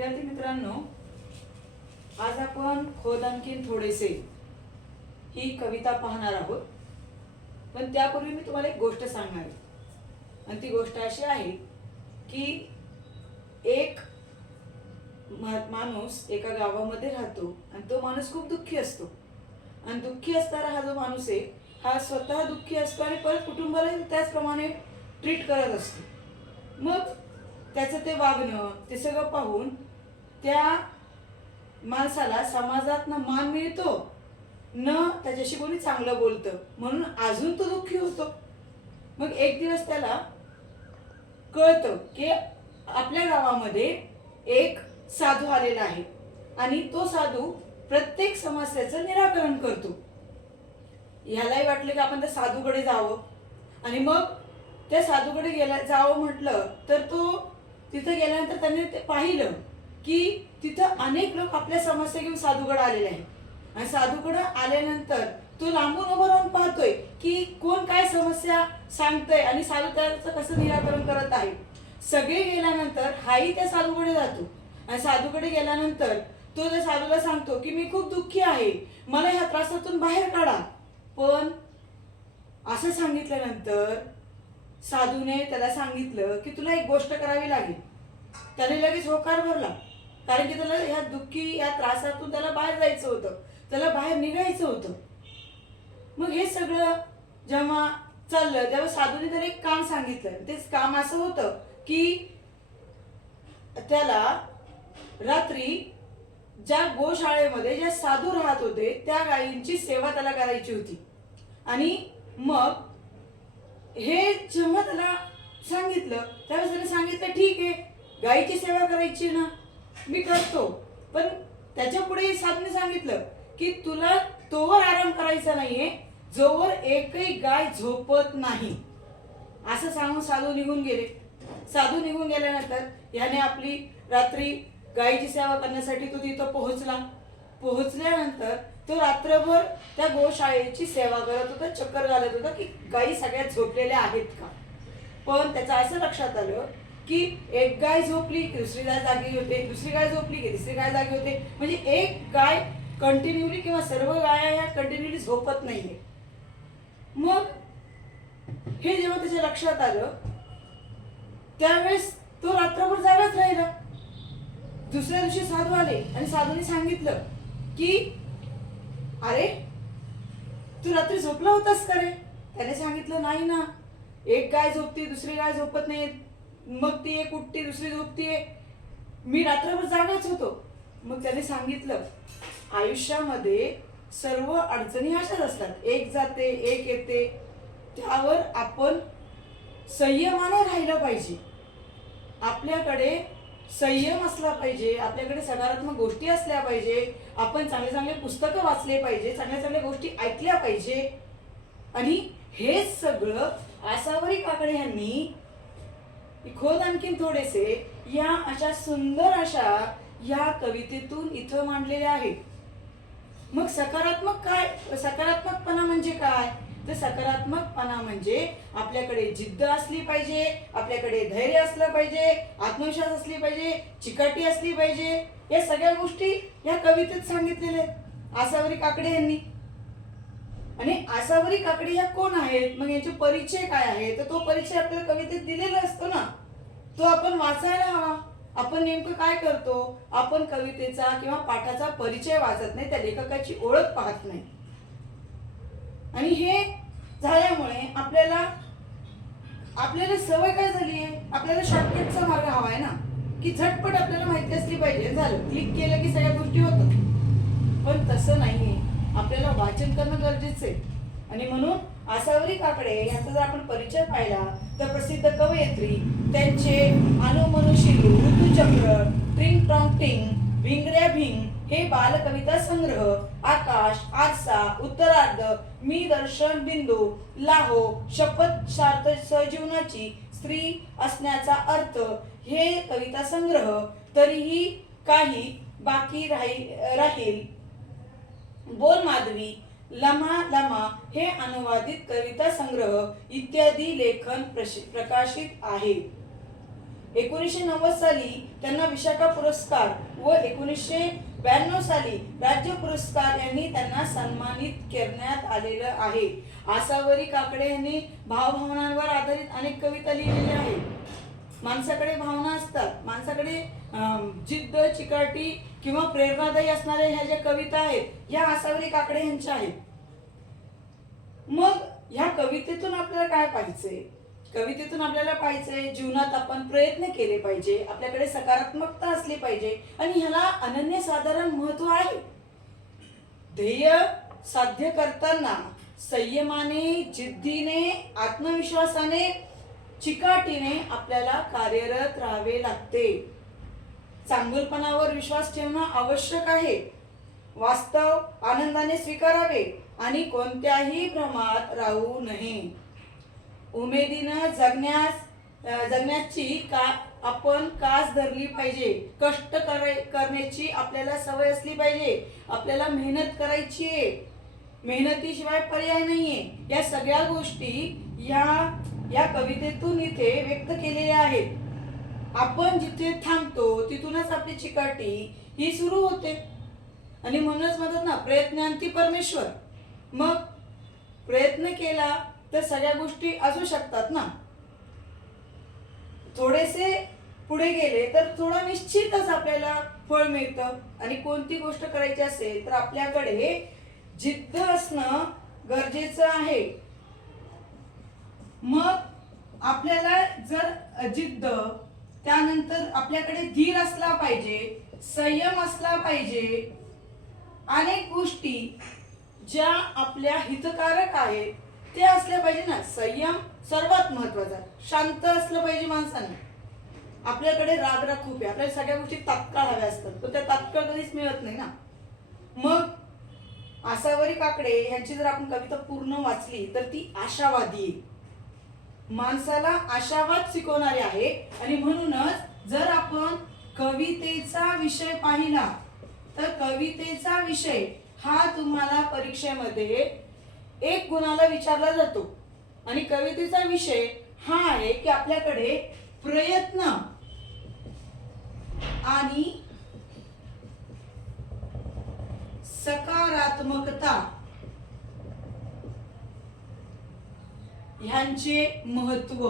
विद्यार्थी मित्रांनो, आज आपण खोद आणखीन थोडेसे ही कविता पाहणार आहोत. पण त्यापूर्वी मी तुम्हाला एक गोष्ट सांगणार आहे. आणि ती गोष्ट अशी आहे की एक माणूस एका गावामध्ये राहतो आणि तो माणूस खूप दुःखी असतो. आणि दुःखी असणारा हा जो माणूस आहे हा स्वतः दुःखी असतो आणि परत कुटुंबाला त्याचप्रमाणे ट्रीट करत असतो. मग त्याचं ते वागणं ते सगळं पाहून त्या माणसाला समाजातनं मान मिळतो न त्याच्याशी कोणी चांगलं बोलतं, म्हणून अजून तो दुःखी होतो. मग एक दिवस त्याला कळतं की आपल्या गावामध्ये एक साधू आलेला आहे आणि तो साधू प्रत्येक समस्येचं निराकरण करतो. ह्यालाही वाटलं की आपण त्या साधूकडे जावं आणि मग त्या साधूकडे जावं म्हटलं तर तो तिथं गेल्यानंतर त्याने ते पाहिलं की तिथं अनेक लोक आपल्या समस्या घेऊन साधूकडे आलेले आहेत. आणि साधूकडे आल्यानंतर तो लांबून उभं राहून पाहतोय की कोण काय समस्या सांगतोय आणि साधू त्याचं कसं निराकरण करत आहे. सगळे गेल्यानंतर हाही त्या साधूकडे जातो आणि साधूकडे गेल्यानंतर तो त्या साधूला सांगतो की मी खूप दुःखी आहे, मला ह्या त्रासातून बाहेर काढा. पण असं सांगितल्यानंतर साधूने त्याला सांगितलं की तुला एक गोष्ट करावी लागेल. त्याने लगेच होकार भरला, कारण की त्याला ह्या दुःखी या त्रासातून त्याला बाहेर जायचं होतं, त्याला बाहेर निघायचं होतं. मग हे सगळं जेव्हा चाललं तेव्हा साधूने त्याला एक काम सांगितलं. तेच काम असं होतं की त्याला रात्री ज्या गोशाळेमध्ये ज्या साधू राहत होते त्या गायींची सेवा त्याला करायची होती. आणि मग हे जेव्हा त्याला सांगितलं त्यावेळेस त्याने सांगितलं ठीक आहे, गायीची सेवा करायची ना, मी करतो. पण त्याच्या पुढे साधूने सांगितलं की तुला तोवर आराम करायचा नाहीये जोवर एकही गाय झोपत नाही. असं सांगून साधू निघून गेले. साधू निघून गेल्यानंतर याने आपली रात्री गायीची सेवा करण्यासाठी तो तिथं पोहोचला. पोहोचल्यानंतर तो रात्रभर त्या गोशाळेची सेवा करत होता, चक्कर घालत होता की गायी सगळ्या झोपलेल्या आहेत का. पण त्याचं असं लक्षात आलं की एक गाय झोपली की दुसरी गाय जागी होते, दुसरी गाय झोपली की तिसरी गाय जागी होते. म्हणजे एक गाय कंटिन्युअली किंवा सर्व गाया ह्या कंटिन्युअली झोपत नाहीये. मग हे जेव्हा त्याच्या लक्षात आलं त्यावेळेस तो रात्रभर जागाच राहिला. दुसऱ्या दिवशी साधू आले आणि साधूने सांगितलं की अरे तू रात्री झोपला होतास का रे. त्याने सांगितलं नाही ना, एक गाय झोपती दुसरी गाय झोपत नाही, मग ती एक उठती दुसरी झोपतीये, मी रात्रभर जागाच होतो. मग त्याने सांगितलं आयुष्यामध्ये सर्व अडचणी अशाच असतात, एक जाते एक येते, त्यावर आपण संयमाने राहिलं पाहिजे. आपल्याकडे संयम असला पाहिजे, आपल्याकडे सकारात्मक गोष्टी असल्या पाहिजे, आपण चांगले चांगले पुस्तकं वाचले पाहिजे, चांगल्या चांगल्या गोष्टी ऐकल्या पाहिजे. आणि हे सगळं आसावरी काकडे यांनी खोद आणखीन थोडेसे या अशा सुंदर अशा या कवितेतून इथं मांडलेले आहेत. मग सकारात्मक काय, सकारात्मकपणा म्हणजे काय, तर सकारात्मकपणा म्हणजे आपल्याकडे जिद्द असली पाहिजे, आपल्याकडे धैर्य असलं पाहिजे, आत्मविश्वास असली पाहिजे, चिकाटी असली पाहिजे. या सगळ्या गोष्टी या कवितेत सांगितलेल्या आहेत आसावरी काकडे यांनी. आणि आसावरी काकडे ह्या कोण आहेत, मग यांचे परिचय काय आहे, तर तो परिचय आपल्याला कवितेत दिलेला असतो ना, तो आपण वाचायला हवा. आपण नेमकं काय करतो, आपण कवितेचा किंवा पाठाचा परिचय वाचत नाही, त्या लेखकाची ओळख पाहत नाही. आणि हे झाल्यामुळे आपल्याला सवय काय झाली आहे, आपल्याला शॉर्टकटचा मार्ग हवा आहे ना, की झटपट आपल्याला माहिती असली पाहिजे, झालं क्लिक केलं की सगळ्या गोष्टी होतात. पण तसं नाहीये, आपल्याला वाचन करणं गरजेचं आहे. आणि म्हणून आसावरी काकडे यांचा जर आपण परिचय पाहिला तर प्रसिद्ध कवयित्री, त्यांचे अनुमनुशिलू, ऋतुचक्र, ट्रिंग ट्रॉंग टिंग, भिंगऱ्या भिंग हे बालकविता संग्रह, आकाश, आरसा, उत्तरार्ध, मी दर्शन बिंदू, लाहो, शपथ शार्थ सहजीवनाची, स्त्री असण्याचा अर्थ हे कविता संग्रह, तरीही काही बाकी राहील, बोल माधवी, लम्हा लम्हा हे अनुवादित कविता संग्रह इत्यादी लेखन प्रकाशित आहे. 1990 साली त्यांना विशाखा पुरस्कार व 1992 साली राज्य पुरस्कार यांनी त्यांना सन्मानित करण्यात आलेलं आहे. आसावरी काकडे यांनी भावभावनांवर आधारित अनेक कविता लिहिलेल्या आहेत. माणसाकडे भावना असतात, माणसाकडे जिद्द, चिकाटी किंवा प्रेरणादायी असणाऱ्या ह्या ज्या कविता आहेत या आसावरी काकडे यांच्या आहेत. मग ह्या कवितेतून आपल्याला काय पाहिजे? कवितेतून आपल्याला पाहिजे जीवनात आपण प्रयत्न केले पाहिजे, आपल्याकडे सकारात्मकता असली पाहिजे आणि ह्याला अनन्यसाधारण महत्व आहे. ध्येय साध्य करताना संयमाने, जिद्दीने, आत्मविश्वासाने, चिकाटीने आपल्याला कार्यरत राहावे लागते. चांगुलपणावर विश्वास ठेवणं आवश्यक आहे. वास्तव आनंदाने स्वीकारावे आणि कोणत्याही भ्रमात राहू नये. उमेदीनं जगण्याची आपण कास धरली पाहिजे. कष्ट करण्याची आपल्याला सवय असली पाहिजे. आपल्याला मेहनत करायची आहे. मेहनतीशिवाय पर्याय नाहीये. या सगळ्या गोष्टी या कवितेतून इथे व्यक्त केलेल्या आहेत. आपण जिथे थांबतो तिथूनच आपली चिकाटी ही सुरू होते आणि म्हणूनच म्हणतात ना, प्रयत्नांती परमेश्वर. मग प्रयत्न केला तर सगळ्या गोष्टी असू शकतात ना. थोडेसे पुढे गेले तर थोडं निश्चितच आपल्याला फळ मिळतं. आणि कोणती गोष्ट करायची असेल तर आपल्याकडे जिद्द असणं गरजेचं आहे. मग आपल्याला जर जिद्द, त्यानंतर आपल्याकडे धीर असला पाहिजे, संयम असला पाहिजे. अनेक गोष्टी ज्या आपल्या हितकारक आहेत ते असल्या पाहिजे ना. संयम सर्वात महत्वाचा. शांत असलं पाहिजे माणसाने. आपल्याकडे राग खूप आहे. आपल्याला सगळ्या गोष्टी तात्काळ हव्या असतात, पण त्या तात्काळ कधीच मिळत नाही ना. मग आसावरी काकडे यांची जर आपण कविता पूर्ण वाचली तर ती आशावादी आहे. माणसाला आशावाद शिकवणारी आहे. आणि म्हणूनच जर आपण कवितेचा विषय पाहिला तर कवितेचा विषय हा तुम्हाला परीक्षेमध्ये 1 गुणाला विचारला जातो. आणि कवितेचा विषय हा आहे की आपल्याकडे प्रयत्न आणि सकारात्मकता ह्यांचे महत्व.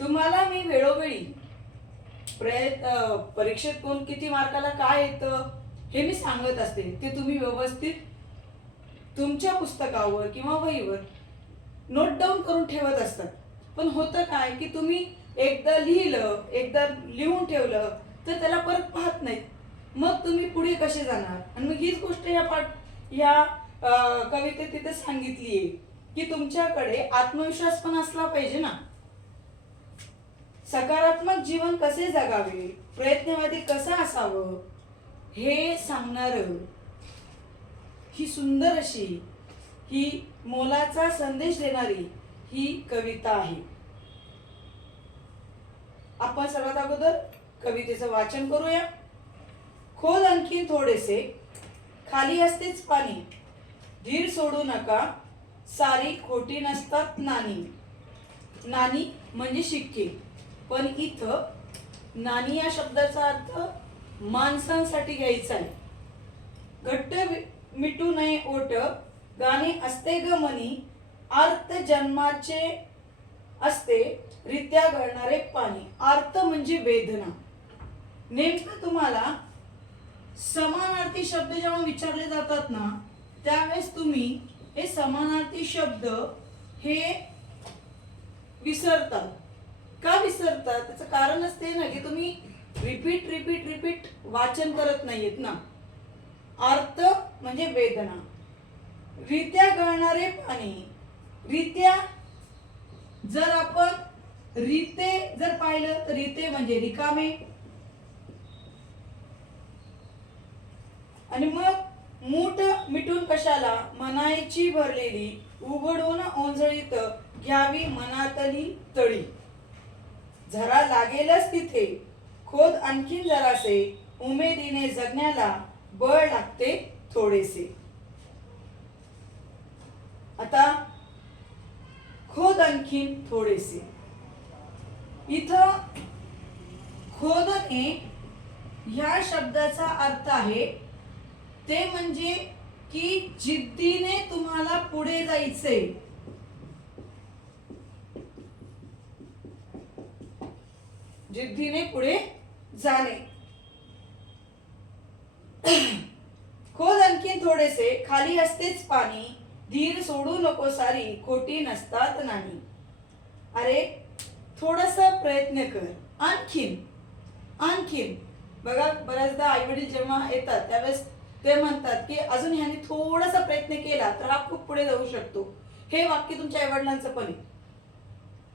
तुम्हाला मी वेळोवेळी परीक्षेत कोण किती मार्काला काय येतं हे मी सांगत असते. ते तुम्ही व्यवस्थित तुमच्या पुस्तकावर किंवा वहीवर नोट डाऊन करून ठेवत असतात. पण होतं काय की तुम्ही एकदा लिहिलं, एकदा लिहून ठेवलं तर त्याला परत पाहत नाहीत. मग तुम्ही पुढे कसे जाणार? आणि मग हीच गोष्ट या कवितेत तिथे सांगितली आहे की तुमच्याकडे आत्मविश्वास पण असला पाहिजे ना. सकारात्मक जीवन कसे जगावे, प्रयत्नवादी कसं असावं हे सांगणार ही सुंदर अशी, ही मोलाचा संदेश देणारी ही कविता आहे. आपण सर्वात अगोदर कवितेचं वाचन करूया. खोल आणखी थोडेसे, खाली असतेच पाणी, धीर सोडू नका, सारी खोटी नसतात नाणी. नाणी म्हणजे शिक्के, पण इथं नाणी या शब्दाचा अर्थ माणसांसाठी घ्यायचा आहे. घट्ट मिटू नये ओट, गाणे असते ग मनी, अर्थ जन्माचे असते रित्या गळणारे पाणी. अर्थ म्हणजे वेदना. नेमकं तुम्हाला समानार्थी शब्द जेव्हा विचारले जातात ना त्यावेळेस तुम्ही हे समानार्थी शब्द हे विसरतात. का विसरतात? त्याचं कारण असते ना की तुम्ही रिपीट वाचन करत नाहीयेत ना. अर्थ म्हणजे वेदना, रित्या गळणारे पाणी. रित्या जर आपण रिते जर पाहिलं तर रिते म्हणजे रिकामे. आणि मग मूठ मिटून कशाला, मनाईची भरलेली, उघडून ओंजळीत घ्यावी मनातली तळी. झरा लागेलच तिथे, खोद आणखीन जरासे, उमेदीने जगण्याला बळ लागते थोडेसे. आणखीन थोडेसे. इथं खोदणे ह्या शब्दाचा अर्थ आहे ते म्हणजे की जिद्दीने तुम्हाला पुढे जायचंय. जिद्दीने पुढे जाणे. खोद आणखीन थोडेसे, खाली असतेच पाणी, धीर सोडू नको सारी, खोटी नसतात नाणी. अरे थोडासा प्रयत्न कर, आणखीन आणखीन. बघा बऱ्याचदा आई वडील जेव्हा येतात त्यावेळेस ते म्हणतात की अजून ह्याने थोडासा प्रयत्न केला तर हा खूप पुढे जाऊ शकतो. हे वाक्य तुमच्या आई वडिलांचं पण आहे.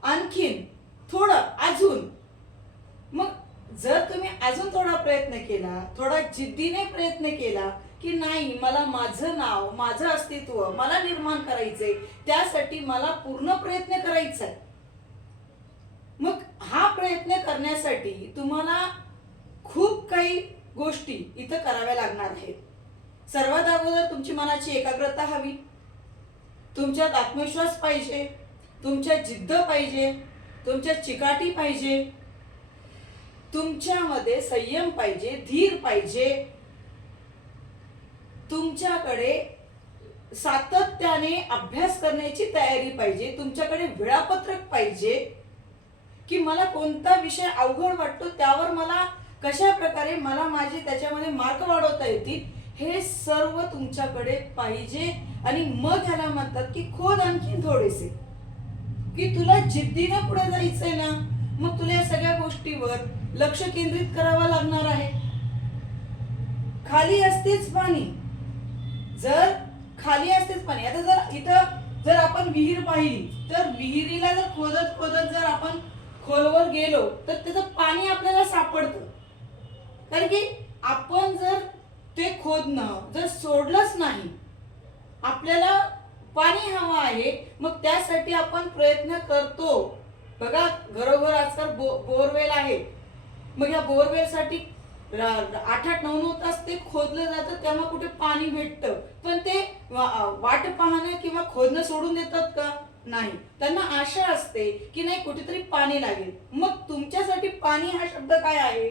आणखीन थोडं अजून. मग जर तुम्ही अजून थोडा प्रयत्न केला, थोडा जिद्दीने प्रयत्न केला की नाही मला माझं नाव, माझं अस्तित्व मला निर्माण करायचंय, त्यासाठी मला पूर्ण प्रयत्न करायचा आहे. मग हा प्रयत्न करण्यासाठी तुम्हाला खूप काही गोष्टी इथं कराव्या लागणार आहेत. सर्वात अगोदर तुमची मनाची एकाग्रता हवी, तुमच्यात आत्मविश्वास पाहिजे, तुमच्यात जिद्द पाहिजे, तुमच्यात चिकाटी पाहिजे, तुमच्यामध्ये संयम पाहिजे, धीर पाहिजे, तुमच्याकडे सातत्याने अभ्यास करण्याची तयारी पाहिजे, तुमच्याकडे वेळापत्रक पाहिजे की मला कोणता विषय अवघड वाटतो त्यावर मला कशा प्रकारे मला माझे त्याच्यामध्ये मार्क वाढवता येतील, हे सर्व तुमच्याकडे पाहिजे. आणि मग ह्याला म्हणतात की खोद आणखीन थोडेसे, की तुला जिद्दीने पुढे जायचंय ना, मग तुला या सगळ्या गोष्टीवर लक्ष केंद्रित करावं लागणार आहे. खाली असतेच पाणी, जर खाली असतेच पाणी. आता जर इथं जर आपण विहीर पाहिली तर विहिरीला जर खोदत खोदत जर आपण खोलवर गेलो तर त्याचं पाणी आपल्याला सापडतं. कारण की आपण जर ते खोदणं जर सोडलंच नाही, आपल्याला पाणी हवं आहे, मग त्यासाठी आपण प्रयत्न करतो. बघा घरोघर आजकाल बोरवेल आहे. मग या बोरवेलसाठी 8-8, 9-9 तास ते खोदलं जातं, तेव्हा कुठे पाणी भेटतं. पण ते वाट पाहणं किंवा खोदणं सोडून देतात का? नाही. त्यांना आशा असते की नाही कुठेतरी पाणी लागेल. मग तुमच्यासाठी पाणी हा शब्द काय आहे?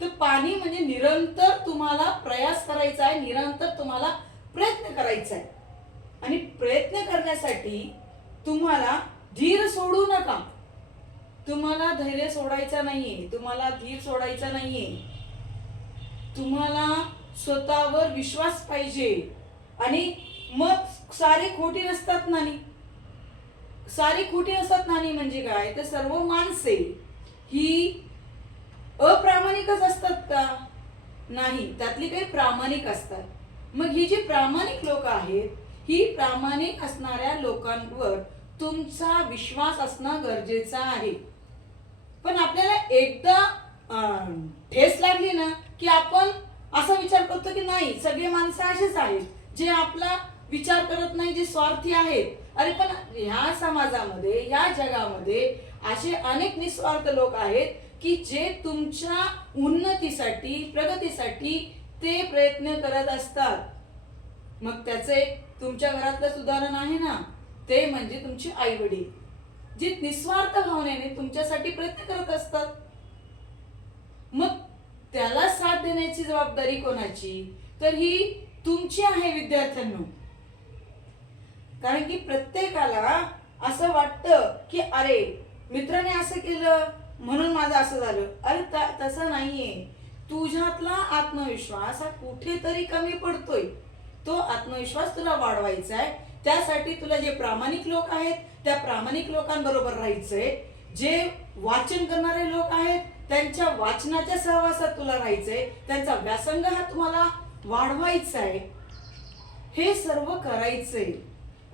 तर पाणी म्हणजे निरंतर तुम्हाला प्रयास करायचा आहे, निरंतर तुम्हाला प्रयत्न करायचा आहे. आणि प्रयत्न करण्यासाठी तुम्हाला धीर सोडू नका. तुम्हाला धैर्य सोडायचा नाहीये, तुम्हाला धीर सोडायचा नाहीये. तुम्हाला स्वतःवर विश्वास पाहिजे. आणि मग सारी खोटी नसतात नानी. सारी खोटी नसतात नानी म्हणजे काय? तर सर्व माणसे ही अप्रामाणिकच असतात का? नाही, त्यातली काही प्रामाणिक असतात. मग ही जी प्रामाणिक लोक आहेत, ही प्रामाणिक असणाऱ्या लोकांवर तुमचा विश्वास असणं गरजेचं आहे. पण आपल्याला एकदा ठेस लागली ना की आपण असा विचार करतो की नाही सगळे माणसं असेच आहेत जे आपला विचार करत नाही, जे स्वार्थी आहेत. अरे पण ह्या समाजामध्ये, ह्या जगामध्ये असे अनेक निस्वार्थ लोक आहेत की जे तुमच्या उन्नतीसाठी, प्रगतीसाठी ते प्रयत्न करत असतात. मग त्याचं एक तुमच्या घरातलं उदाहरण आहे ना, ते म्हणजे तुमचे आई वडील, जे निस्वार्थ भावनेने तुमच्यासाठी प्रयत्न करत असतात. मग त्याला साथ देण्याची जबाबदारी कोणाची? तर ही तुमची आहे विद्यार्थ्यांनो. कारण की प्रत्येकाला असं वाटतं की अरे मित्राने असं केलं म्हणून माझं असं झालं. अरे तसं नाहीये. तुझ्यातला आत्मविश्वास हा कुठेतरी कमी पडतोय. तो आत्मविश्वास तुला वाढवायचा आहे. त्यासाठी तुला जे प्रामाणिक लोक आहेत त्या प्रामाणिक लोकांबरोबर राहायचंय. जे वाचन करणारे लोक आहेत त्यांच्या वाचनाच्या सहवासात तुला राहायचंय. त्यांचा व्यासंग हा तुम्हाला वाढवायचा आहे. हे सर्व करायचंय.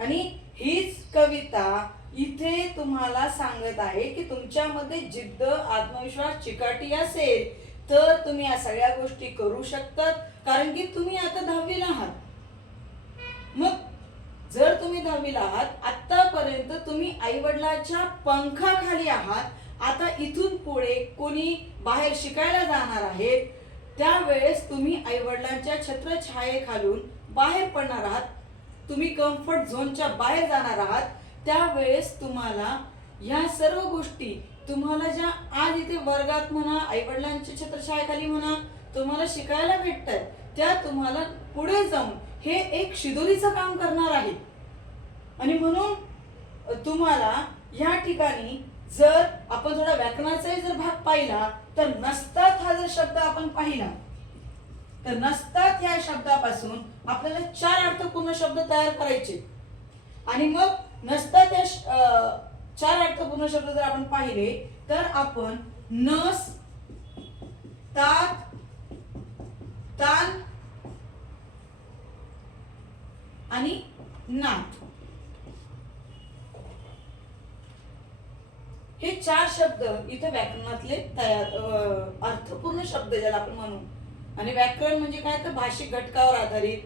आणि हीच कविता इथे तुम्हाला सांगत आहे की तुमच्यामध्ये जिद्द, आत्मविश्वास, चिकाटी असेल तर तुम्ही या सगळ्या गोष्टी करू शकतात. कारण की तुम्ही आता 10वीला आहात. मग जर तुम्ही 10वीला आहात, आतापर्यंत तुम्ही आईवडिलांच्या पंखाखाली आहात. आता इथून पुढे कोणी बाहेर शिकायला जाणार आहेत, त्यावेळेस तुम्ही आईवडिलांच्या छत्रछायेखालून बाहेर पडणार आहात. तुम्ही कम्फर्ट झोनच्या बाहेर जाणार आहात. त्यावेळेस तुम्हाला ह्या सर्व गोष्टी तुम्हाला ज्या आज इथे वर्गात म्हणा, आईवडिलांच्या छत्रछायाखाली म्हणा तुम्हाला शिकायला भेटतात, त्या तुम्हाला पुढे जाऊन हे एक शिदोरीचं काम करणार आहे. आणि म्हणून तुम्हाला या ठिकाणी जर आपण थोडा व्याकरणाचाही जर भाग पाहिला तर नसतात हा जर शब्द आपण पाहिला तर नसतात या शब्दापासून आपल्याला 4 अर्थपूर्ण शब्द तयार करायचे. आणि मग नसतात या 4 अर्थपूर्ण शब्द जर आपण पाहिले तर आपण नस, तात, तान आणि नात हे 4 शब्द इथे व्याकरणातले तयार अर्थपूर्ण शब्द ज्याला आपण म्हणू. आणि व्याकरण म्हणजे काय तर भाषिक घटकावर आधारित,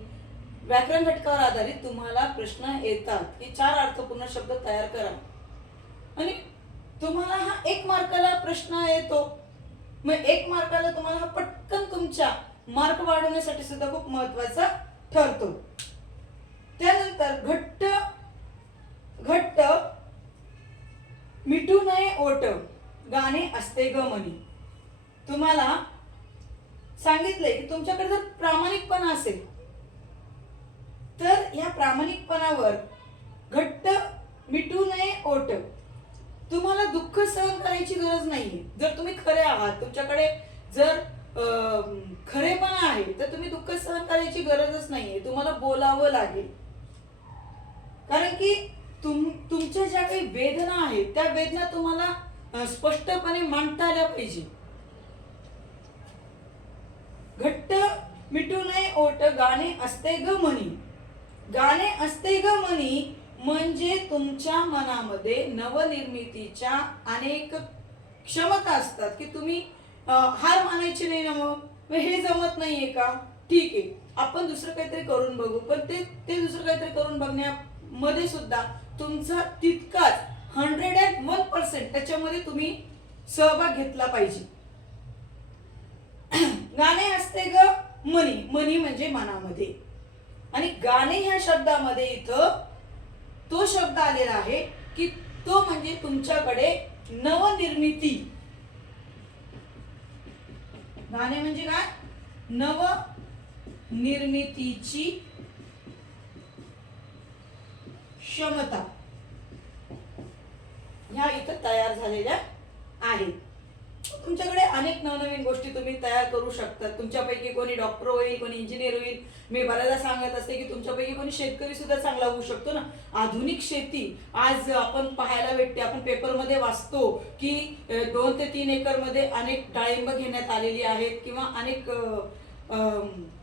व्याकरण घटकावर आधारित तुम्हाला प्रश्न येतात की 4 अर्थपूर्ण शब्द तयार करा. आणि तुम्हाला हा 1 मार्काला प्रश्न येतो. मग 1 मार्काला तुम्हाला हा पटकन तुमच्या मार्क वाढवण्यासाठी सुद्धा खूप महत्वाचा ठरतो. त्यानंतर घट्ट घट्ट मिटू नये ओट गाणे असते ग मनी. तुम्हाला सांगितलंय की तुमच्याकडे जर प्रामाणिकपणा असेल तर या प्रामाणिकपणावर घट्ट मिटू नये ओट, तुम्हाला दुःख सहन करायची गरज नाहीये. जर तुम्ही खरे आहात, तुमच्याकडे जर खरेपणा आहे तर तुम्ही दुःख सहन करायची गरजच नाहीये. तुम्हाला बोलावं लागेल. कारण की तुमच्या ज्या काही वेदना आहेत त्या वेदना तुम्हाला स्पष्टपणे मांडता आल्या पाहिजे. घट्ट मिटू नये ओट गाणे असते ग मनी. गाणे असते ग मनी म्हणजे तुमच्या मनामध्ये नवनिर्मितीच्या अनेक क्षमता असतात की तुम्ही हार मानायची नाही ना. मग हे जमत नाहीये का, ठीक आहे आपण दुसरं काहीतरी करून बघू. पण ते दुसरं काहीतरी करून बघण्यामध्ये सुद्धा तुमचा तितकाच 101% त्याच्यामध्ये तुम्ही सहभाग घेतला पाहिजे. गाणे असते ग मनी, मनी म्हणजे मनामध्ये. आणि गाणे ह्या शब्दामध्ये इथं तो शब्द आलेला आहे की तो म्हणजे तुमच्याकडे नवनिर्मिती. गाणे म्हणजे काय, नवनिर्मितीची क्षमता ह्या इथं तयार झालेल्या आहेत. तुमच्याकडे अनेक नवनवीन गोष्टी तुम्ही तयार करू शकता. तुमच्यापैकी कोणी डॉक्टर होईल, कोणी इंजिनियर होईल. मी बऱ्याचदा सांगत असते की तुमच्यापैकी कोणी शेतकरी सुद्धा चांगला होऊ शकतो ना. आधुनिक शेती आज आपण पाहायला भेटते. आपण पेपरमध्ये वाचतो की 2 ते 3 एकर मध्ये अनेक डाळिंब घेण्यात आलेली आहेत किंवा अनेक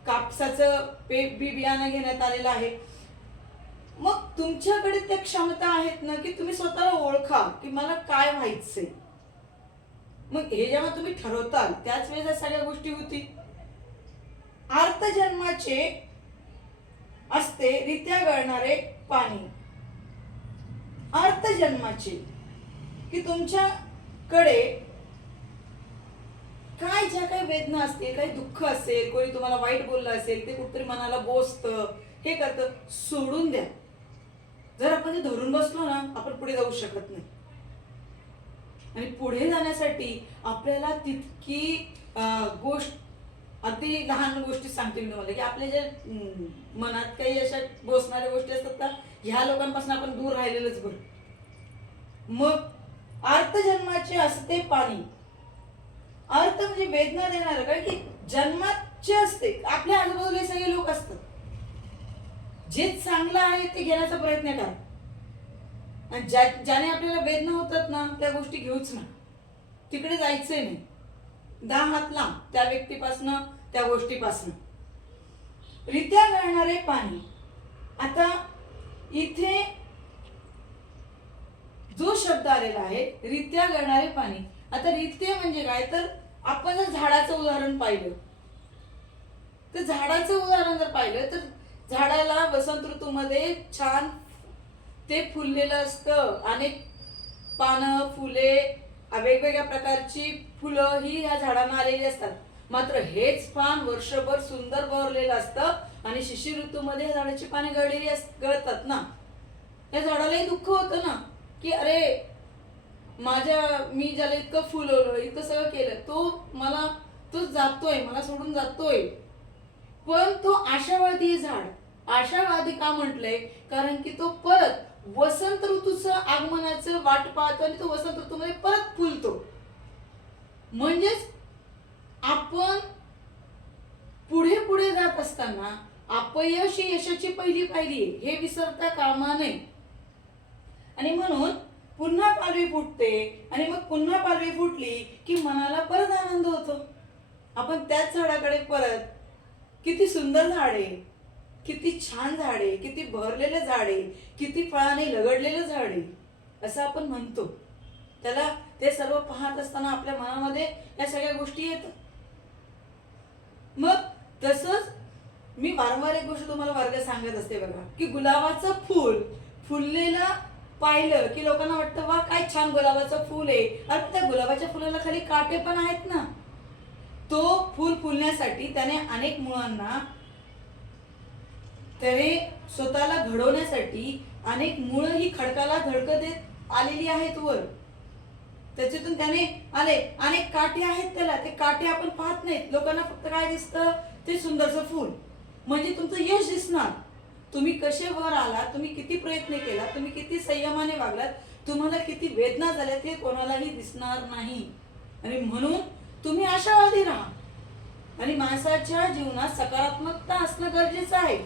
कापसाचं बी बियाणं घेण्यात आलेलं आहे. मग तुमच्याकडे त्या क्षमता आहेत ना की तुम्ही स्वतःला ओळखा की मला काय व्हायचंय. मग हे जेव्हा तुम्ही ठरवताल त्याच वेळेस सगळ्या गोष्टी होती. आर्तजन्माचे असते रित्या गळणारे पाणी. आर्तजन्माचे की तुमच्याकडे काय ज्या काही वेदना असतील, काही दुःख असेल, कोणी तुम्हाला वाईट बोललं असेल, ते कुठतरी मनाला बोचतं, हे करतं, सोडून द्या. जर आपण ते धरून बसलो ना आपण पुढे जाऊ शकत नाही. आणि पुढे जाण्यासाठी आपल्याला तितकी गोष्ट, अगदी लहान गोष्टी सांगते मी तुम्हाला की आपल्या ज्या मनात काही अशा बोचणाऱ्या गोष्टी असतात ना, ह्या लोकांपासून आपण दूर राहिलेलंच बरं. मग आर्तजन्माचे असते पाणी. अर्थ म्हणजे वेदना देणार. कारण की जन्माचे असते, आपल्या आजूबाजूला सगळे लोक असतात. जे चांगलं आहे ते घेण्याचा प्रयत्न करा. आणि ज्याने आपल्याला वेदना होतात ना त्या गोष्टी घेऊच ना. तिकडे जायचंय नाही. 10 हात लांब त्या व्यक्तीपासनं, त्या गोष्टीपासनं. रित्या गळणारे पाणी. आता इथे जो शब्द आलेला आहे रित्या गळणारे पाणी. आता रित्य म्हणजे काय, तर आपण जर झाडाचं उदाहरण पाहिलं तर झाडाचं उदाहरण जर पाहिलं तर झाडाला वसंत ऋतूमध्ये छान ते फुललेलं असतं. अनेक पानं, फुले, वेगवेगळ्या प्रकारची फुलं ही ह्या झाडांना आलेली असतात. मात्र हेच पान वर्षभर सुंदर बहरलेलं असतं आणि शिशिर ऋतूमध्ये झाडाची पाने गळतात ना. या झाडालाही दुःख होतं ना. की अरे मी ज्याला इतकं फुलवलं, इतकं सगळं केलं, तो जातोय, मला सोडून जातोय. पण तो आशावादी झाड. आशावादी का म्हटलंय? कारण की तो परत वसंत ऋतूचं आगमनाचं वाट पाहतो आणि तो वसंत ऋतूमध्ये परत फुलतो. म्हणजेच आपण पुढे पुढे जात असताना अपयश ही यशाची पहिली पायरी आहे, हे विसरता कामा नये. आणि म्हणून पुन्हा पालवी फुटते आणि मग पुन्हा पालवी फुटली की मनाला परत आनंद होतो. आपण त्याच झाडाकडे परत, किती सुंदर झाड आहे, किती छान झाड आहे, किती भरलेलं झाड आहे, किती फळाने लगडलेलं झाड आहे, असं आपण म्हणतो. त्याला ते सर्व पाहत असताना आपल्या मनामध्ये या सगळ्या गोष्टी येतात. मग तसंच मी वारंवार एक गोष्ट तुम्हाला वर्गात सांगत असते बघा, की गुलाबाचं फूल फुललेलं पाहिलं की लोकांना वाटतं वा काय छान गुलाबाचं फूल आहे. अरे त्या गुलाबाच्या फुलाला खाली काटे पण आहेत ना. तो फूल फुलण्यासाठी त्याने अनेक मुळांना, त्याने स्वतःला घडवण्यासाठी अनेक मुळं ही खडकाला धडक देत आलेली आहेत वर. त्याच्यातून त्याने आले अनेक काटे आहेत त्याला. ते काटे आपण पाहत नाहीत. लोकांना फक्त काय दिसतं? ते सुंदरचं फूल. म्हणजे तुमचं यश दिसणार. तुम्ही कसे वर आला, तुम्ही किती प्रयत्न केला, तुम्ही किती संयमाने वागलात, तुम्हाला किती वेदना झाल्या ते कोणालाही दिसणार नाही. आणि म्हणून तुम्ही आशावादी राहा. आणि माणसाच्या जीवनात सकारात्मकता असणं गरजेचं आहे.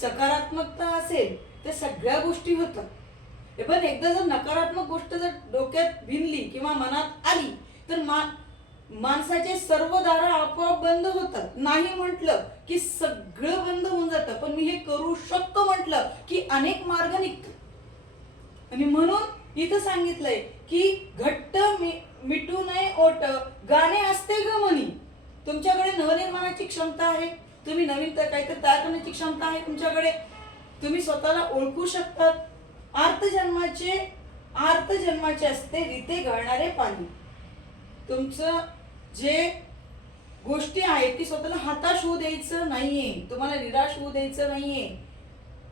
सकारात्मकता असेल तर सगळ्या गोष्टी होतात. पण एकदा जर नकारात्मक गोष्ट जर डोक्यात भिनली किंवा मनात आली तर माणसाचे सर्व दार आपोआप बंद होतात. नाही म्हटलं की सगळं बंद होऊन जातं. पण मी हे करू शकतो म्हटलं की अनेक मार्ग निघतात. आणि म्हणून इथं सांगितलंय की घट्ट मिटू नये ओट, गाणे असते ग मनी. तुमच्याकडे नवनिर्माणाची क्षमता आहे. तुम्ही नवीन काहीतरी तयार करण्याची क्षमता आहे तुमच्याकडे. तुम्ही स्वतःला ओळखू शकतात. आर्त जन्माचे असते रीते गळणारे पाणी. तुमचं जे गोष्टी आहेत ती स्वतःला हताश होऊ द्यायचं नाहीये. तुम्हाला निराश होऊ द्यायचं नाहीये.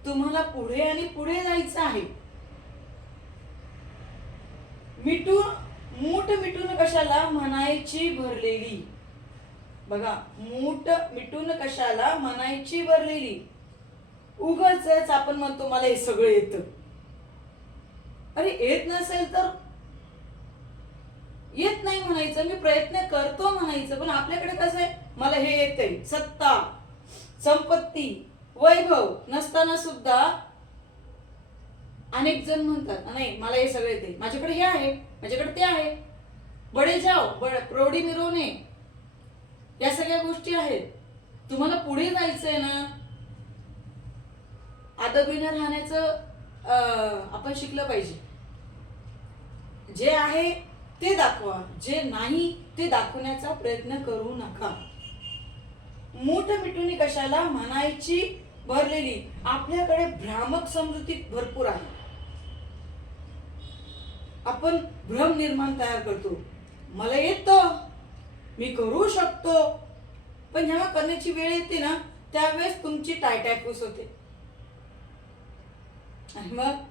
तुम्हाला पुढे आणि पुढे जायचं आहे. मूठ मिटून कशाला म्हणायची भरलेली. बघा, मूठ मिटून कशाला म्हणायची भरलेली. उगाचच आपण म्हणतो मला हे सगळं येतं. अरे येत नसेल तर येत नाही म्हणायचं, मी प्रयत्न करतो म्हणायचं. पण आपल्याकडे कसं आहे, मला हे येतंय. सत्ता, संपत्ती, वैभव नसताना सुद्धा अनेक जण म्हणतात नाही मला हे सगळं येते, माझ्याकडे हे आहे, माझ्याकडे ते आहे. बडे जाओ, प्रौढी मिरवणे, या सगळ्या गोष्टी आहेत. तुम्हाला पुढे जायचंय ना, आदबीनं राहण्याचं आपण शिकलं पाहिजे. जे आहे ते दाखवा, जे नाही ते दाखवण्याचा प्रयत्न करू नका. मूठ मिटून कशाला म्हणायची भरलेली. आपल्याकडे भ्रामक समजुती भरपूर आहे. आपण भ्रम निर्माण तयार करतो. मला येतं, मी करू शकतो. पण जेव्हा करण्याची वेळ येते ना त्यावेळेस तुमची टायटॅपूस होते. आणि मग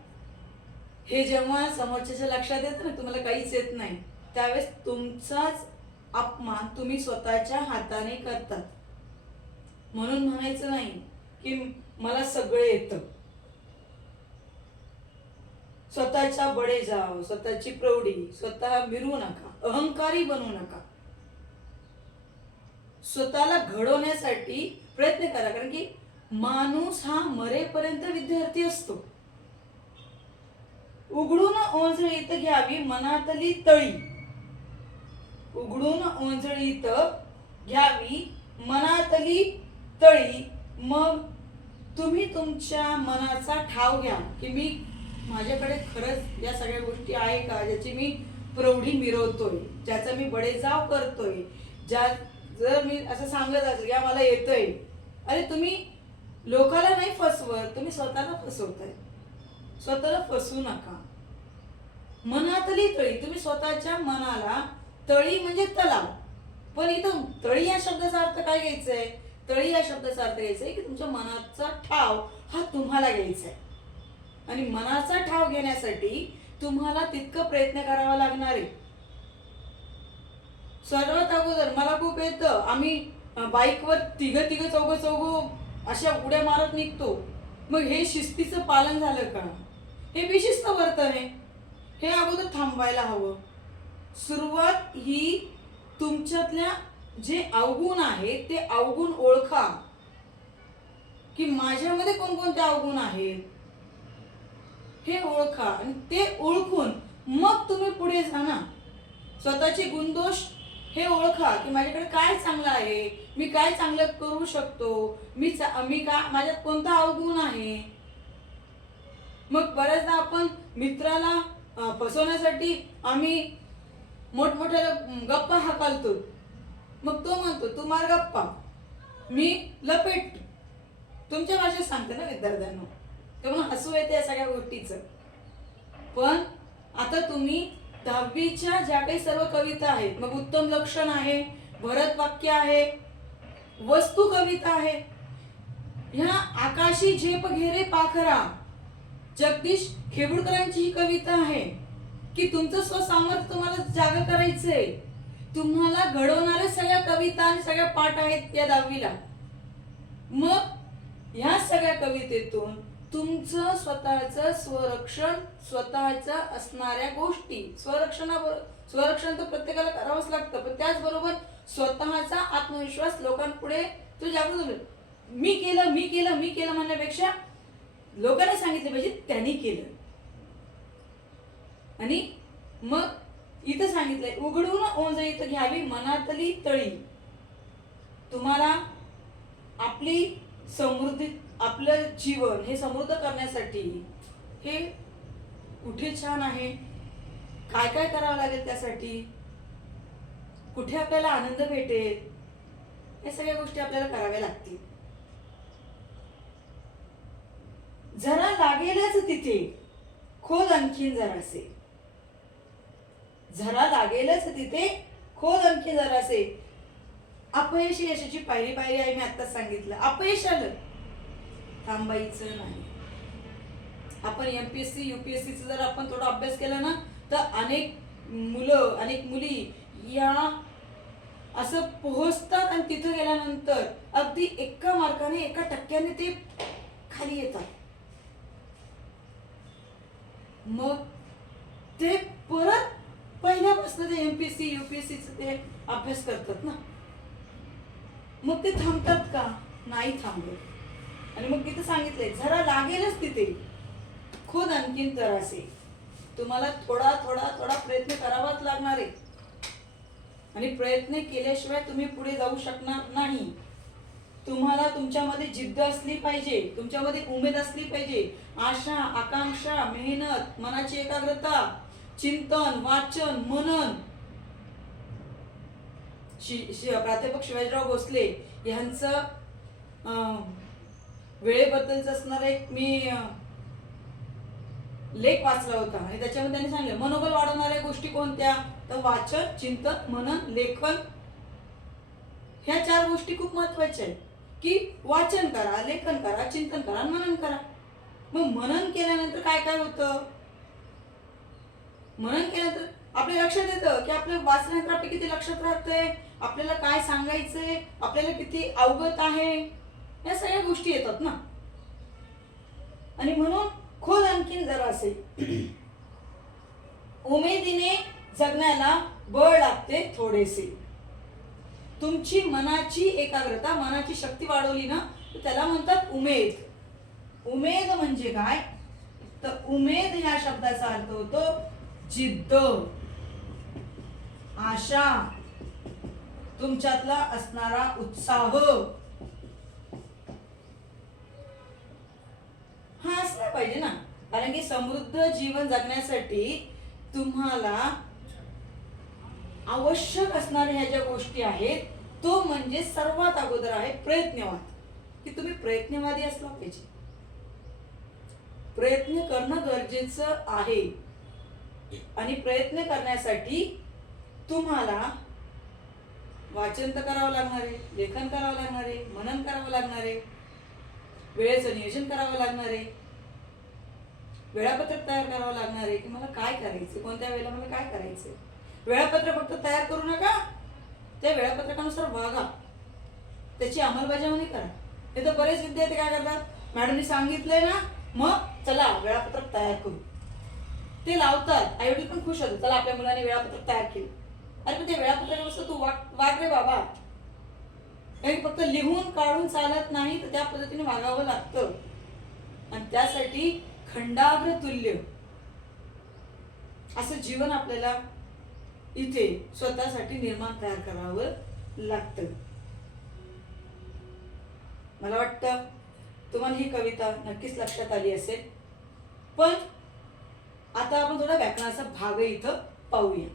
हे जेव्हा समोरच्याच्या लक्षात येतं ना तुम्हाला काहीच येत नाही, त्यावेळेस तुमचाच अपमान तुम्ही स्वतःच्या हाताने करतात. म्हणून म्हणायचं नाही की मला सगळं येतं. स्वतःच्या बडे जाव, स्वतःची प्रौढी, स्वतः मिरवू नका, अहंकारी बनवू नका. स्वतःला घडवण्यासाठी प्रयत्न करा. कारण की माणूस हा मरेपर्यंत विद्यार्थी असतो. उघडून ओंजळीत घ्यावी मनातली तळी. उघडून ओंजळीत घ्यावी मनातली तळी. मग तुम्ही तुमच्या मनाचा ठाव घ्या की मी माझ्याकडे खरंच या सगळ्या गोष्टी आहे का, ज्याची मी प्रौढी मिरवतोय, ज्याचा मी बडेजाव करतोय. जर मी असं सांगत असेल या मला येतंय, अरे तुम्ही लोकाला नाही फसवत, तुम्ही स्वतःला फसवताय. स्वतःला फसवू नका. मनातली तळी. तुम्ही स्वतःच्या मनाला, तळी म्हणजे तलाव, पण इथं तळी या शब्दाचा अर्थ काय घ्यायचा आहे? तळी या शब्दाचा अर्थ घ्यायचा आहे की तुमच्या मनाचा ठाव हा तुम्हाला घ्यायचा आहे. आणि मनाचा ठाव घेण्यासाठी तुम्हाला तितकं प्रयत्न करावा लागणार आहे. सर्वात अगोदर मला खूप येतं, आम्ही बाईकवर तिघ चौघ अशा उड्या मारत निघतो. मग हे शिस्तीचं पालन झालं का? हे विशिष्ट वर्तन आहे. हे अगोदर थांबवायला हवं. सुरुवात ही तुमच्यातल्या जे अवगुण आहे ते अवगुण ओळखा, की माझ्यामध्ये कोणकोणते अवगुण आहेत हे ओळखा, आणि ते ओळखून मग तुम्ही पुढे जा ना. स्वतःचे गुणदोष हे ओळखा, की माझ्याकडे काय चांगलं आहे, मी काय चांगलं करू शकतो, मी का माझ्यात कोणता अवगुण आहे. मग बऱ्याचदा आपण मित्राला फसवण्यासाठी आम्ही मोठमोठ्या गप्पा हाकालतो. मग तो म्हणतो तू मार गप्पा, मी लपेट. तुमच्या भाषेत सांगते ना विद्यार्थ्यांना, तेव्हा हसू येते या सगळ्या गोष्टीचं. पण आता तुम्ही 10वीच्या ज्या काही सर्व कविता आहेत, मग उत्तम लक्षण आहे, भरत वाक्य आहे, वस्तू कविता आहे, ह्या आकाशी झेप घेरे पाखरा जगदीश खेबुडकरांची ही कविता आहे, की तुमचं स्वसामर्थ्य तुम्हाला जागा करायचंय. तुम्हाला घडवणाऱ्या सगळ्या कविता आणि सगळ्या पाठ आहेत त्या 10वीला. मग ह्या सगळ्या कवितेतून तुमचं स्वतःचं स्वरक्षण, स्वतःच्या असणाऱ्या गोष्टी, स्वरक्षण तर प्रत्येकाला करावंच लागतं, पण त्याचबरोबर स्वतःचा आत्मविश्वास लोकांपुढे तो जागृत होईल. मी केलं म्हणण्यापेक्षा लोकांनी सांगितलं पाहिजे त्यांनी केलं. आणि मग इथं सांगितलंय उघडून ओंजळीत घ्यावी मनातली तळी. तुम्हाला आपली समृद्धी, आपलं जीवन हे समृद्ध करण्यासाठी हे कुठे छान आहे, काय काय करावं लागेल, त्यासाठी कुठे आपल्याला आनंद भेटेल, या सगळ्या गोष्टी आपल्याला कराव्या लागतील. जरा लागेलच तिथे खोल आणखीन जरासे, जरा लागेलच तिथे खोल आणखीन जरासे. अपयश यशाची पायरी आहे, मी आत्ताच सांगितलं. अपयश आलं थांबायचं नाही. आपण MPSC UPSC जर आपण थोडा अभ्यास केला ना, तर अनेक मुलं, अनेक मुली या असं पोहोचतात आणि तिथं गेल्यानंतर अगदी एका मार्काने, एका टक्क्याने ते खाली येतात. मग ते परत पहिल्यापासून ते MPSC UPSC ते अभ्यास करतात ना. मग ते थांबतात का? नाही थांबत. आणि मग तिथे सांगितलंय जरा लागेलच तिथे खोद आणखीन तरासे. तुम्हाला थोडा प्रयत्न करावाच लागणार आहे, आणि प्रयत्न केल्याशिवाय तुम्ही पुढे जाऊ शकणार नाही. तुम्हाला तुमच्यामध्ये जिद्द असली पाहिजे, तुमच्यामध्ये उमेद असली पाहिजे, आशा, आकांक्षा, मेहनत, मनाची एकाग्रता, चिंतन, वाचन, मनन. प्राध्यापक शिवाजीराव भोसले यांचं वेळेबद्दलच असणार एक मी लेख वाचला होता, आणि त्याच्यामध्ये त्यांनी सांगितलं मनोबल वाढवणाऱ्या गोष्टी कोणत्या, तर वाचन, चिंतन, मनन, लेखन. ह्या 4 गोष्टी खूप महत्वाच्या आहेत, की वाचन करा, लेखन करा, चिंतन करा, मनन करा. मग मनन केल्यानंतर काय काय होतं, मनन केल्यानंतर आपल्या लक्षात येतं की आपल्या वाचल्यानंतर आपल्या किती लक्षात राहतंय, आपल्याला काय सांगायचंय, आपल्याला किती अवगत आहे, या सगळ्या गोष्टी येतात ना. आणि म्हणून खोल आणखीन जरा असेल. उमेदीने जगण्याला बळ लागते थोडेसे. तुमची मनाची एकाग्रता, मनाची शक्ती वाढवली ना, तर त्याला म्हणतात उमेद. उमेद म्हणजे काय, तर उमेद या शब्दाचा अर्थ होतो जिद्द, आशा, तुमच्यातला असणारा उत्साह हा असला पाहिजे ना. कारण की समृद्ध जीवन जगण्यासाठी तुम्हाला आवश्यक असणाऱ्या ह्या ज्या गोष्टी आहेत, तो म्हणजे सर्वात अगोदर आहे प्रयत्नवाद, की तुम्ही प्रयत्नवादी असला पाहिजे. प्रयत्न करणं गरजेचं आहे, आणि प्रयत्न करण्यासाठी तुम्हाला वाचन तर करावं लागणार आहे, लेखन करावं लागणार आहे, मनन करावं लागणार आहे, वेळेचं नियोजन करावं लागणार आहे. वेळापत्रक तयार करावं लागणार आहे की मला काय करायचं, कोणत्या वेळेला मला काय करायचं. वेळापत्रक फक्त तयार करू नका, त्या वेळापत्रकानुसार वागा, त्याची अंमलबजावणी करा. हे तर बरेच विद्यार्थी काय करतात, मॅडमनी सांगितलंय ना मग चला वेळापत्रक तयार करू, ते लावतात. आईवडील पण खुश होतात, चला आपल्या मुलाने वेळापत्रक तयार केले. अरे पण ते वेळापत्रकानुसार तू वाग रे बाबा. काही फक्त लिहून काढून चालत नाही, तर त्या पद्धतीने वागावं लागतं. आणि त्यासाठी खंडाग्र तुल्य असं जीवन आपल्याला इथे स्वतःसाठी निर्माण तयार करावं लागतं. मला वाटतं तुम्हाला ही कविता नक्कीच लक्षात आली असेल. पण आता आपण थोडा व्याकरणाचा भाग इथं पाहूया.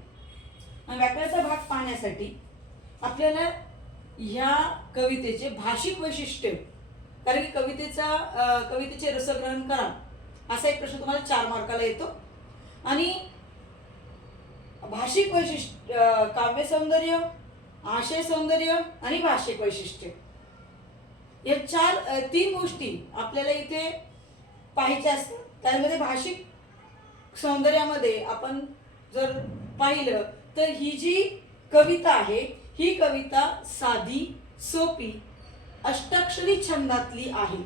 आणि व्याकरणाचा भाग पाहण्यासाठी आपल्याला ह्या कवितेचे भाषिक वैशिष्ट्य, कारण की कवितेचे रसग्रहण करा असा एक प्रश्न तुम्हाला 4 मार्काला येतो. आणि भाषिक वैशिष्ट्य, काव्य सौंदर्य, आशय सौंदर्य आणि भाषिक वैशिष्ट्य, या 3 गोष्टी आपल्याला इथे पाहायच्या असतात. त्यामध्ये भाषिक सौंदर्यामध्ये आपण जर पाहिलं तर ही जी कविता आहे ही कविता साधी, सोपी, अष्टाक्षरी छंदातली आहे.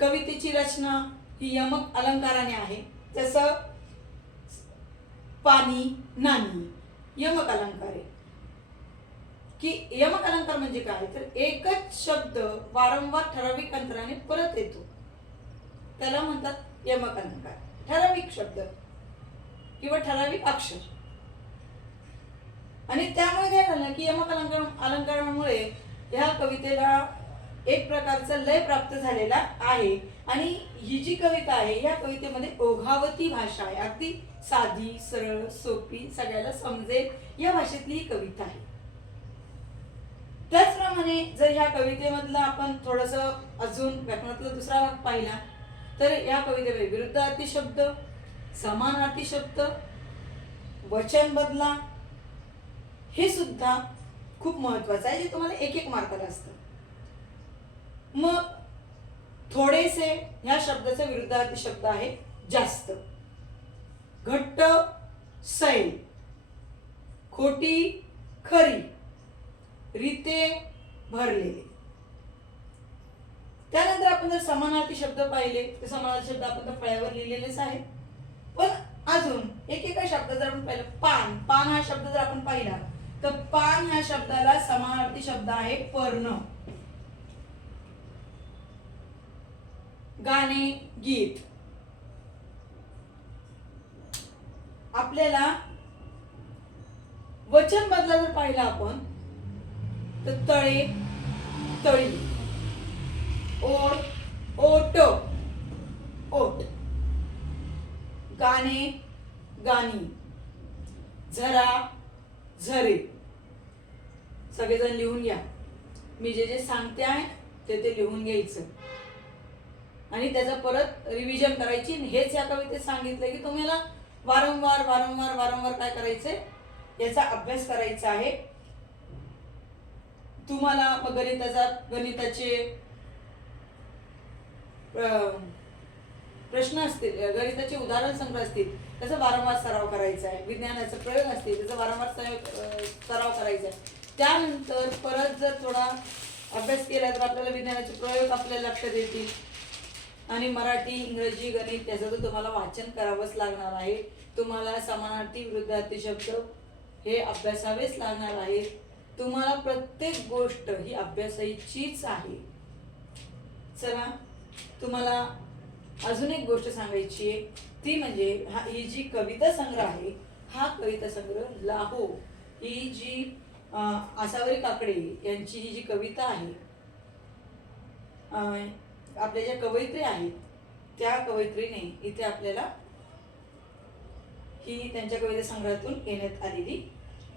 कवितेची रचना ही यमक अलंकाराने आहे. जसं पाणी, नाणी यमक अलंकार आहे. की यमक अलंकार म्हणजे काय, तर एकच शब्द वारंवार ठराविक अंतराने परत येतो, त्याला म्हणतात यमक अलंकार. ठराविक शब्द किंवा ठराविक अक्षर. आणि त्यामुळे काय झालं की यमक अलंकारामुळे ह्या कवितेला एक प्रकारचा लय प्राप्त झालेला आहे. आणि ही जी कविता आहे या कवितेमध्ये ओघावती भाषा आहे, अगदी साधी, सरळ, सोपी, सगळ्याला समजेल या भाषेतली ही कविता आहे. त्याचप्रमाणे जर ह्या कवितेमधला आपण थोडस अजून व्याकरणातला दुसरा भाग पाहिला तर या कवितेमध्ये विरुद्धार्थी शब्द, समानार्थी शब्द, वचन बदला हे सुद्धा खूप महत्वाचं आहे, जे तुम्हाला 1-1 मार्काला असतं. मग थोडेसे ह्या शब्दाचा विरुद्धार्थी शब्द आहे जास्त. घट्ट, सैल, खोटी, खरी, रीते, भरलेले. त्यानंतर आपण जर समानार्थी शब्द पाहिले तर समानार्थी शब्द आपण तर फळ्यावर लिहिलेलेच आहेत. पण अजून एकेका शब्द जर आपण पाहिलं, पान, पान हा शब्द जर आपण पाहिला तर पान ह्या शब्दाला समानार्थी शब्द आहे पर्ण. गाणे, गीत. आपल्याला वचन बदला जर पाहिला आपण तर तळे, तळी, ओढ, ओट, ओट. गाणे, गाणी, झरा, झरे. सगळेजण लिहून घ्या. मी जे जे सांगते आहे ते लिहून घ्यायचं आणि त्याचा परत रिव्हिजन करायची. हेच या कवितेत सांगितलंय की तुम्हाला वारंवार वारंवार वारंवार काय करायचंय, याचा अभ्यास करायचा आहे. तुम्हाला मग गणिताचे प्रश्न असतील, गणिताचे उदाहरण संग्रह असतील, त्याचा वारंवार सराव करायचा आहे. विज्ञानाचे प्रयोग असतील त्याचा वारंवार सराव करायचा आहे. त्यानंतर परत जर थोडा अभ्यास केला तर आपल्याला विज्ञानाचे प्रयोग आपल्या लक्षात येतील. आणि मराठी, इंग्रजी, गणित त्याचं तर तुम्हाला वाचन करावंच लागणार आहे. तुम्हाला समानार्थी, विरुद्धार्थी शब्द हे अभ्यासावेच लागणार आहे. तुम्हाला प्रत्येक गोष्ट ही अभ्यासायचीच आहे. चला, तुम्हाला अजून एक गोष्ट सांगायची आहे, ती म्हणजे ही जी कविता संग्रह आहे हा कविता संग्रह लाहो, ही जी आसावरी काकडे यांची ही जी कविता आहे, आपल्या ज्या कवयित्री आहेत त्या कवयित्रीने इथे आपल्याला ही त्यांच्या कविता संग्रहातून घेण्यात आलेली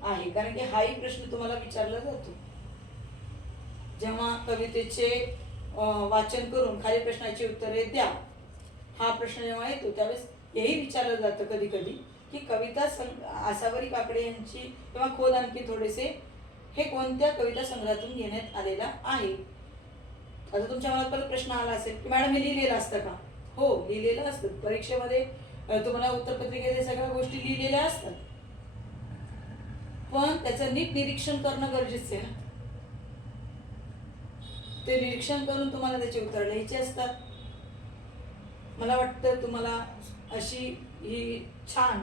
आहे. कारण की हाही प्रश्न तुम्हाला विचारला जातो. जेव्हा कवितेचे वाचन करून खालील प्रश्नाची उत्तरे द्या हा प्रश्न जेव्हा येतो त्यावेळेस हेही विचारलं जातं कधी कधी की कविता आसावरी काकडे यांची किंवा खोद आणखी थोडेसे हे कोणत्या कविता संग्रहातून घेण्यात आलेला आहे. आता तुमच्या मनात परत प्रश्न आला असेल की मॅडम हे लिहिलेलं असतं का? हो, लिहिलेलं असतं परीक्षेमध्ये. तुम्हाला उत्तरपत्रिकेत हे सगळ्या गोष्टी लिहिलेल्या असतात, पण त्याचं नीट निरीक्षण करणं गरजेचं आहे ना. ते निरीक्षण करून तुम्हाला त्याची उत्तरं लिहायची असतात. मला वाटतं तुम्हाला अशी ही छान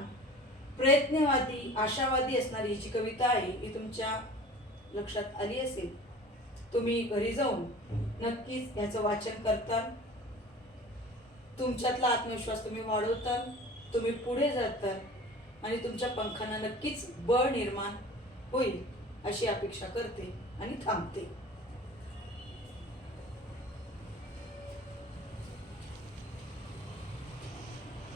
प्रयत्नवादी, आशावादी असणारी ही जी कविता आहे ही तुमच्या लक्षात आली असेल. तुम्ही घरी जाऊन नक्कीच याचं वाचन करताल, तुमच्यातला आत्मविश्वास तुम्ही वाढवताल, तुम्ही पुढे जाताल आणि तुमच्या पंखांना नक्कीच बळ निर्माण होईल अशी अपेक्षा करते आणि थांबते.